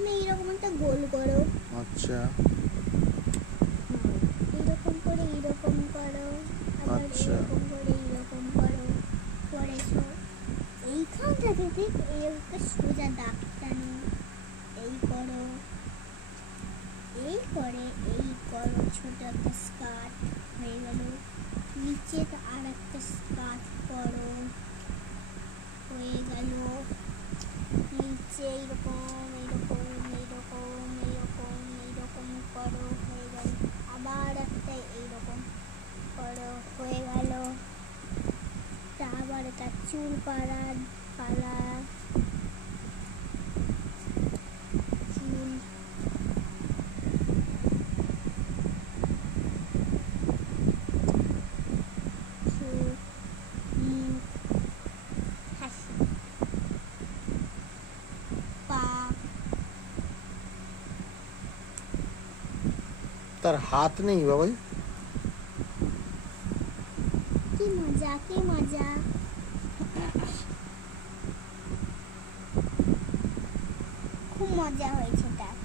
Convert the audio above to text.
প্রথমে এরকম একটা গোল করো। আচ্ছা এরকম করে এরকম করো, আবার আচ্ছা এরকম করে এরকম করো। করেছো, এইখান থেকে ঠিক এই একটা সোজা দাগ টানো, এই করো, এই করে এই করো, ছোট একটা স্কার্ট হয়ে গেল। নিচে আর একটা স্কার্ট করো, হয়ে গেল। নিচে এইরকম এইরকম এইরকম এইরকম এইরকম করো, হয়ে গেল। আবার একটা এইরকম করো, হয়ে গেল। আবার একটা চুল পাড়া পালা, চুল চুল মুখ হাসি পা। তার হাত নেই বাবাই। কি মজা, কি মজা। খুব মজা হয়েছে তার।